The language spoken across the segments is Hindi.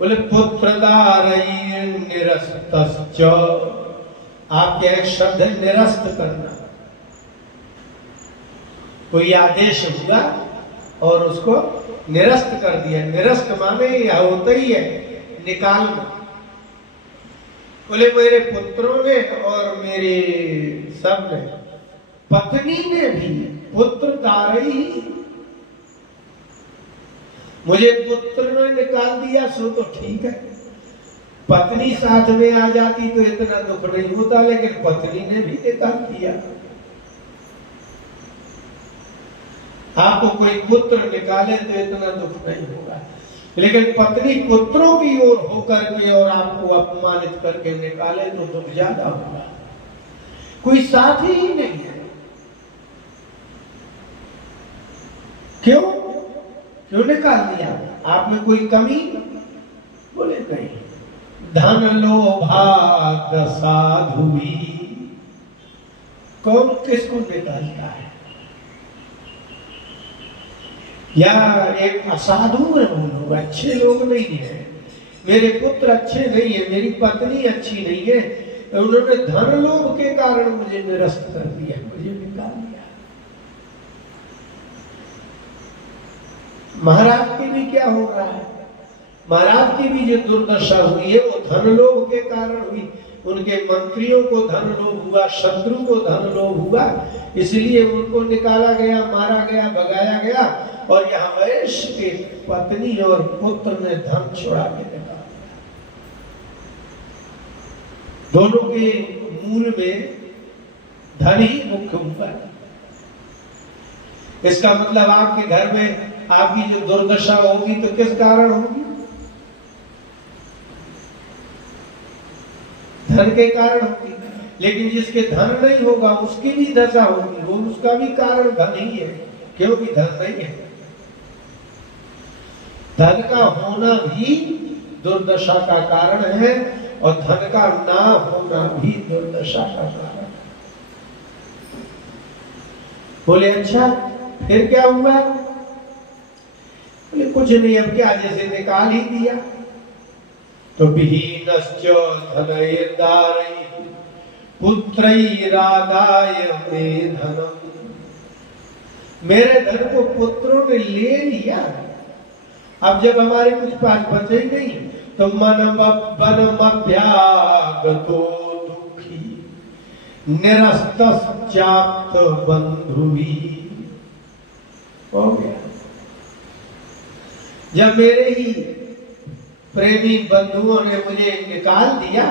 बोले पुत्रदारयी निरस्तश्च, आपके एक शब्द है निरस्त करना। कोई आदेश हुआ और उसको निरस्त कर दिया। निरस्त माने यह होता ही है निकालना। बोले मेरे पुत्रों ने और मेरे सब ने, पत्नी ने भी पुत्रदारयी, मुझे पुत्र ने निकाल दिया सो तो ठीक है, पत्नी साथ में आ जाती तो इतना दुख नहीं होता, लेकिन पत्नी ने भी निकाल दिया। आपको कोई पुत्र निकाले तो इतना दुख नहीं होगा, लेकिन पत्नी पुत्रों की ओर होकर के और आपको अपमानित करके निकाले तो दुख ज्यादा होगा। कोई साथी ही नहीं है। क्यों क्यों निकाल दिया? आप में कोई कमी? बोले नहीं। धन लोभाद साधुवी, कौन किसको निकालता है? या एक असाधु है, वो लोग अच्छे लोग नहीं है, मेरे पुत्र अच्छे नहीं है, मेरी पत्नी अच्छी नहीं है, तो उन्होंने धन लोभ के कारण मुझे निरस्त कर दिया, मुझे निकाल दिया। महाराज की भी क्या हो रहा है? महाराज की भी जो दुर्दशा हुई है वो धन लोभ के कारण हुई। उनके मंत्रियों को धन लोभ हुआ, शत्रु को धन लोभ हुआ, इसलिए उनको निकाला गया, मारा गया, भगाया गया। और यहाँ वैश्य के पत्नी और पुत्र ने धन छुड़ा के निकाला। दोनों के मूल में धन ही मुख्य हुआ। इसका मतलब आपके घर में आपकी जो दुर्दशा होगी तो किस कारण होगी? धन के कारण होगी। लेकिन जिसके धन नहीं होगा उसकी भी दशा होगी, वो उसका भी कारण धन ही है, क्योंकि धन नहीं है। धन का होना भी दुर्दशा का कारण है और धन का ना होना भी दुर्दशा का कारण है। बोले अच्छा फिर क्या हुआ? बोले कुछ नहीं, अब क्या, जैसे निकाल ही दिया। तो विहीनश्च धनैर्दारैः पुत्रैरादाय मे धनम्, मेरे धन को पुत्रों ने ले लिया। अब जब हमारे कुछ पास बचे ही नहीं तो वनमभ्यागतो दुखी निरस्तश्चाप्त बंधुभिः, हो गया। जब मेरे ही प्रेमी बंधुओं ने मुझे निकाल दिया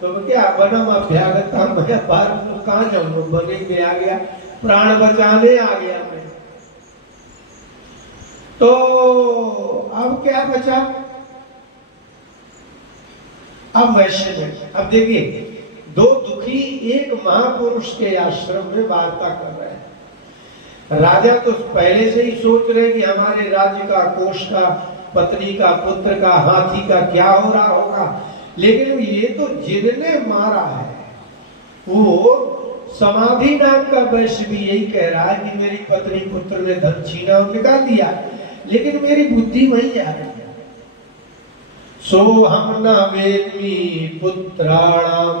तो क्या वनम अभ्यागता, मैं बाहर कहां जाऊंगा? बने में आ गया, प्राण बचाने आ गया मैं। तो अब क्या बचा? अब वैश्य में, अब देखिए दो दुखी एक महापुरुष के आश्रम में वार्ता कर रहे हैं। राजा तो पहले से ही सोच रहे कि हमारे राज्य का, कोष का, पत्नी का, पुत्र का, हाथी का क्या हो रहा होगा। लेकिन ये तो जिनने मारा है वो समाधि नाम का वैश्य भी यही कह रहा है कि मेरी पत्नी पुत्र ने धन छीना और निकाल दिया, लेकिन मेरी बुद्धि वही जा रही है। सो हम न वेदमी पुत्राणाम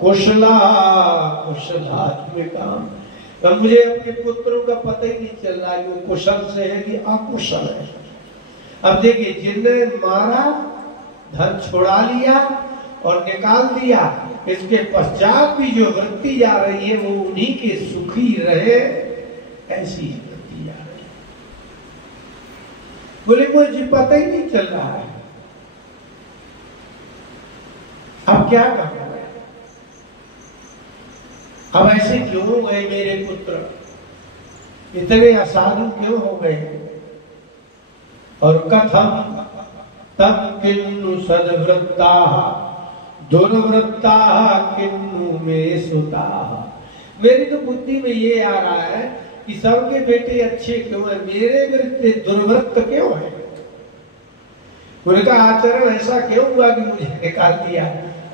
कुशला कुशलात्मिकाम, तो मुझे अपने पुत्रों का पता ही नहीं चल रहा है वो कुशल से है कि अकुशल है। अब देखिए जिनने मारा, धन छुड़ा लिया और निकाल दिया, इसके पश्चात भी जो वृत्ति जा रही है वो उन्हीं के सुखी रहे, ऐसी वृत्ति जा रही है। बोले मुझे पता ही नहीं चल रहा है, अब क्या करना है? अब ऐसे क्यों हो गए मेरे पुत्र, इतने असाधु क्यों हो गए? और कथम तब किन्नु सद्वृत्ता दुर्वृत्ता किन्नु में सुता। मेरी तो बुद्धि में ये आ रहा है कि सबके बेटे अच्छे क्यों है, मेरे बेटे दुर्वृत्त क्यों है? उनका आचरण ऐसा क्यों हुआ कि मुझे निकाल दिया?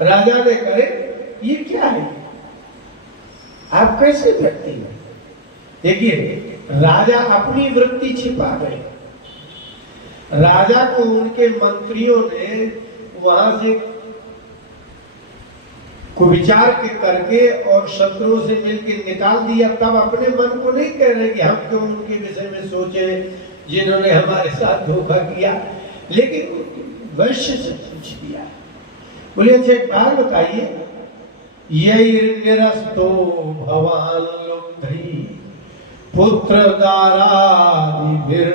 राजा ने करे ये क्या है? आप कैसे व्यक्ति हैं? देखिए राजा अपनी वृत्ति छिपा गए। राजा को उनके मंत्रियों ने वहां से कुविचार के करके और शत्रुओं से मिलकर निकाल दिया। तब अपने मन को नहीं कह रहे कि हम क्यों उनके विषय में सोचे जिन्होंने हमारे साथ धोखा किया, लेकिन वैश्य से पूछ दिया। बोले अच्छा एक बात बताइए, यही निरस्तो भवान लुब्धि पुत्र दारादिभिर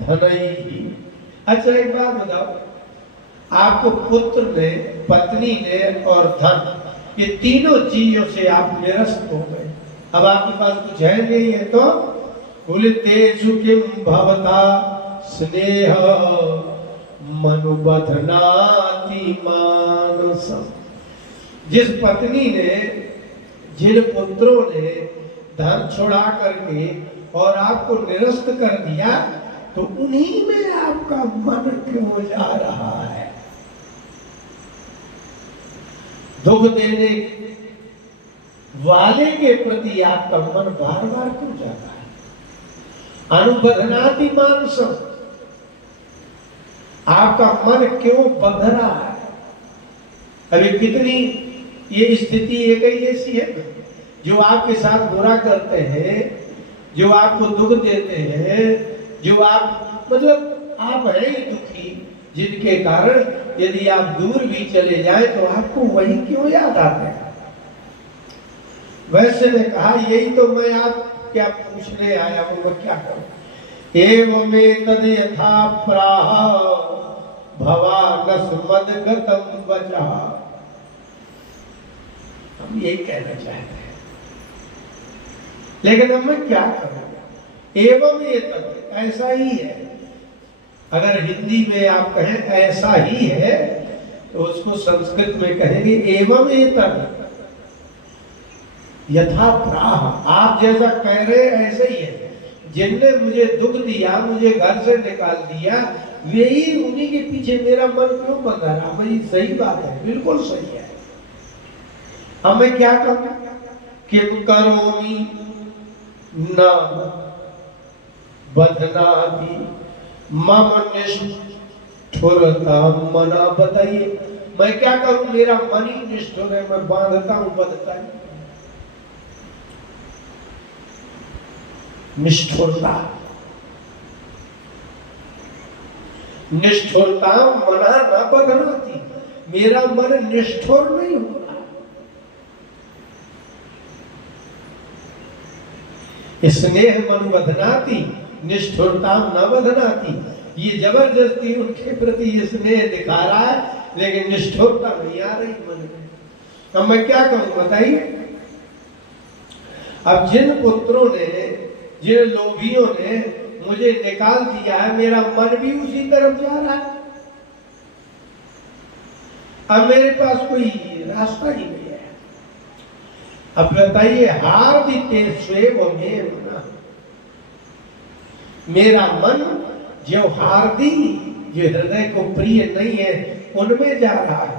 धनई। अच्छा एक बात बताओ, आपको पुत्र ने, पत्नी ने और धन, ये तीनों चीजों से आप निरस्त हो गए, अब आपके पास कुछ है नहीं है, तो बोले तेजु किम भवता स्नेह मनुबधनाति मानसम। जिस पत्नी ने, जिन पुत्रों ने धन छुड़ा करके और आपको निरस्त कर दिया, तो उन्हीं में आपका मन क्यों जा रहा है? दुख देने वाले के प्रति आपका मन बार बार क्यों जाता है? अनुबधनाति मानसम, आपका मन क्यों बंध रहा है? अभी कितनी ये स्थिति एक ही ऐसी है, जो आपके साथ बुरा करते हैं, जो आपको दुख देते हैं, जो आप मतलब आप हैं ही दुखी, जिनके कारण यदि आप दूर भी चले जाए तो आपको वही क्यों याद आते हैं? वैसे ने कहा यही तो मैं आप क्या पूछने आया हूं, मैं क्या करूं? एवं तद यथा प्राह भवानस मदगतम वचा। हम यही कहना चाहते हैं, लेकिन अब मैं क्या करूं? एवं ये तद, ऐसा ही है। अगर हिंदी में आप कहें ऐसा ही है, तो उसको संस्कृत में कहेंगे एवं ये तद यथा प्राह। आप जैसा कह रहे ऐसे ही है। जिनने मुझे दुख दिया, मुझे घर से निकाल दिया, वही, उन्हीं के पीछे मेरा मन क्यों बंधा रहा? भाई सही बात है, बिल्कुल सही है। अब मैं क्या करूं? किम करोमि न बधनाति मम निष्ठुरता मना। बताइए मैं क्या करूं? मेरा मन ही निष्ठुर है, मैं बांधता हूं, बंधता है। निष्ठुरता, निष्ठुरता मना न बधनाति, मेरा मन निष्ठुर नहीं हो रहा। स्नेह मनु बधनाति निष्ठुरता न बधनाति। ये जबरदस्ती उनके प्रति स्नेह दिखा रहा है, लेकिन निष्ठुरता नहीं आ रही मन में। अब मैं क्या करूं बताइए? अब जिन पुत्रों ने, जिन लोभियों ने मुझे निकाल दिया है, मेरा मन भी उसी तरफ जा रहा है। अब मेरे पास कोई रास्ता ही नहीं है। अब बताइए, हार्दिते स्वेवमेव न, मेरा मन जो हार्दी, जो हृदय को प्रिय नहीं है, उनमें जा रहा है।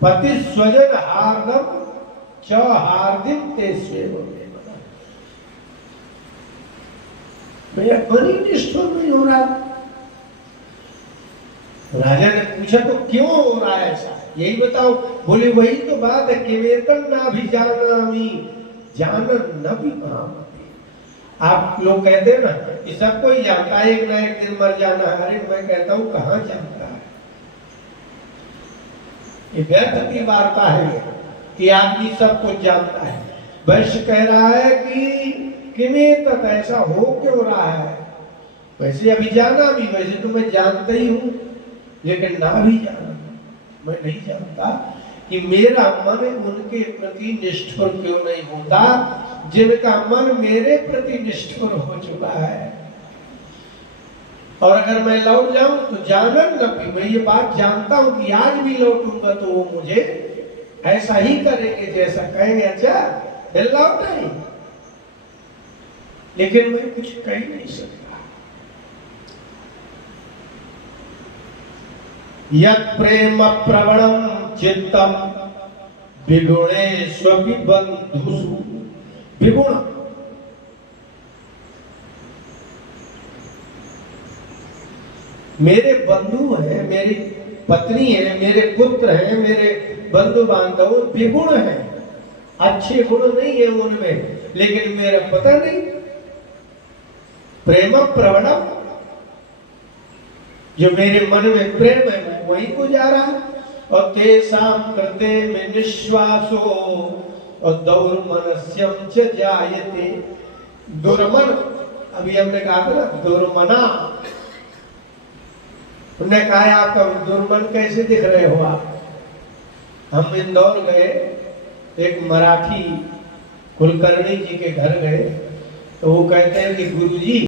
पति स्वजन हार्दम च हार्दिम ते स्वेवमेव। मेरा मन ही निष्ठुर नहीं हो रहा। राजा ने पूछा तो क्यों हो रहा है ऐसा, यही बताओ। बोले वही तो बात है कि वेतन ना भी जानामि जानन न भी भावते। आप लोग कहते हैं ना कि सब कोई जानता है एक ना एक दिन मर जाना है। अरे मैं कहता हूं कहां जानता है? ये व्यर्थ की वार्ता है कि आदमी सब कुछ जानता है। वैश्य कह रहा है कि में तक ऐसा हो क्यों रहा है? वैसे अभी जाना भी, वैसे तो मैं जानता ही हूं, लेकिन ना भी जाना मैं नहीं जानता कि मेरा मन उनके प्रति निष्ठुर क्यों नहीं होता, जिनका मन मेरे प्रति निष्ठुर हो चुका है। और अगर मैं लौट जाऊं तो जानन न भी, मैं ये बात जानता हूं कि आज भी लौटूंगा तो वो मुझे ऐसा ही करेंगे जैसा कहेंगे। अच्छा फिर लौट आई, लेकिन मैं कुछ कह नहीं सकता। यत् प्रेम प्रवणम चित्तम विगुणेष्वपि बंधुषु। विगुण, मेरे बंधु हैं, मेरी पत्नी है, मेरे पुत्र हैं, मेरे बंधु बांधव विगुण हैं, अच्छे गुण नहीं है उनमें, लेकिन मेरा पता नहीं। प्रेम प्रवणम, जो मेरे मन में प्रेम है मैं वही को जा रहा है। और तेसाम कृते में निश्वासो और दौर्मनस्यम च जायते। दुर्मन, अभी हमने कहा था ना दुर्मना, उन्होंने कहा आपका दुर्मन कैसे दिख रहे हो आप। हम इंदौर गए, एक मराठी कुलकर्णी जी के घर गए, तो वो कहते हैं कि गुरुजी